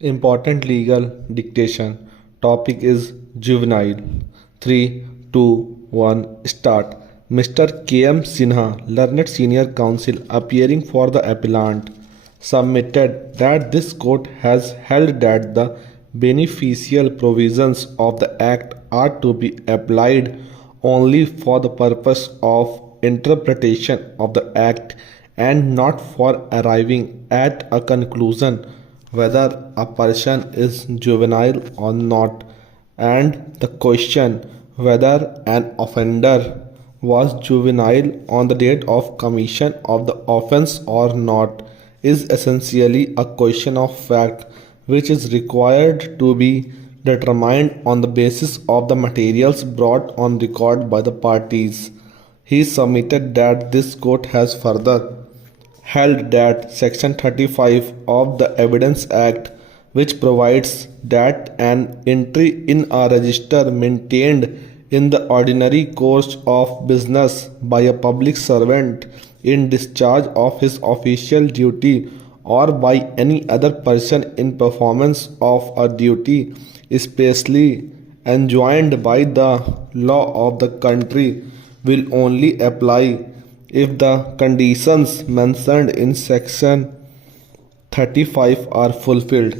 Important legal dictation. Topic is juvenile. 3, 2, 1, start. Mr. K.M. Sinha, learned senior counsel appearing for the appellant, submitted that this court has held that the beneficial provisions of the Act are to be applied only for the purpose of interpretation of the Act and not for arriving at a conclusion whether a person is juvenile or not, and the question whether an offender was juvenile on the date of commission of the offense or not is essentially a question of fact which is required to be determined on the basis of the materials brought on record by the parties. He submitted that this court has further held that Section 35 of the Evidence Act, which provides that an entry in a register maintained in the ordinary course of business by a public servant in discharge of his official duty or by any other person in performance of a duty especially enjoined by the law of the country will only apply if the conditions mentioned in section 35 are fulfilled.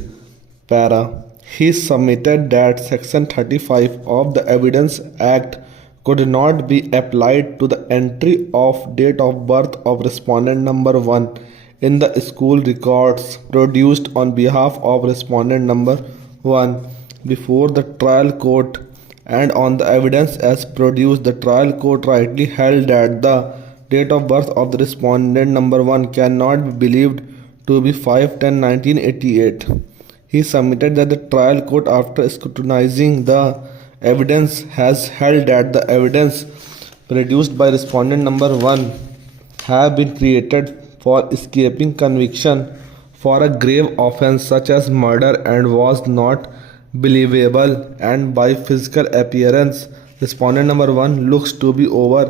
Para. He submitted that section 35 of the Evidence Act could not be applied to the entry of date of birth of respondent number 1 in the school records produced on behalf of respondent number 1 before the trial court, and on the evidence as produced the trial court rightly held that the date of birth of the respondent number 1 cannot be believed to be 5/10/1988. He submitted that the trial court, after scrutinizing the evidence, has held that the evidence produced by respondent number 1 have been created for escaping conviction for a grave offense such as murder and was not believable, and by physical appearance respondent number 1 looks to be over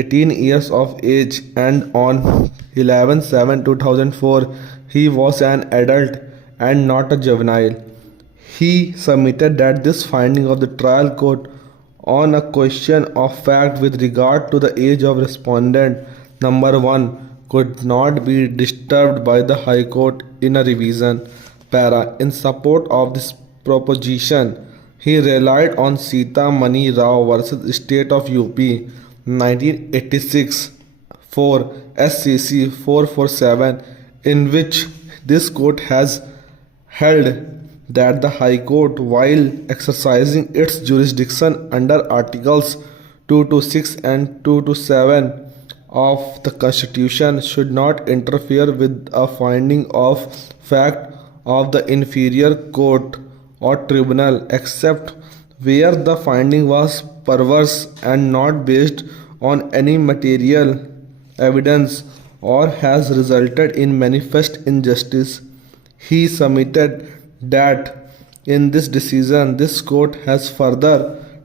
18 years of age, and on 11/7/2004 he was an adult and not a juvenile. He submitted that this finding of the trial court on a question of fact with regard to the age of respondent number 1 could not be disturbed by the High Court in a revision. Para. In support of this proposition, he relied on Sita Mani Rao versus State of UP 1986 for SCC 447, in which this court has held that the High Court, while exercising its jurisdiction under Articles 226 and 227 of the Constitution, should not interfere with a finding of fact of the inferior court or tribunal except where the finding was perverse and not based on any material evidence or has resulted in manifest injustice. He submitted that in this decision this court has further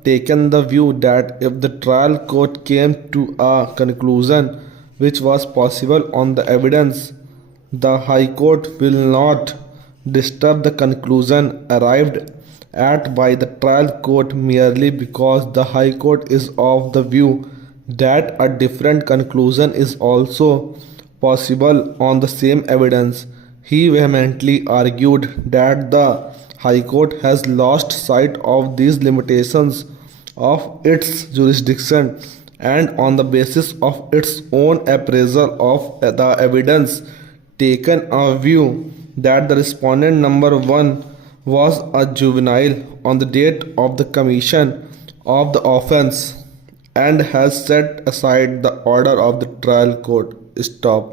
taken the view that if the trial court came to a conclusion which was possible on the evidence, the High Court will not disturb the conclusion arrived at by the trial court merely because the High Court is of the view that a different conclusion is also possible on the same evidence. He vehemently argued that the High Court has lost sight of these limitations of its jurisdiction and on the basis of its own appraisal of the evidence taken a view that the respondent number 1 was a juvenile on the date of the commission of the offense and has set aside the order of the trial court. Stop.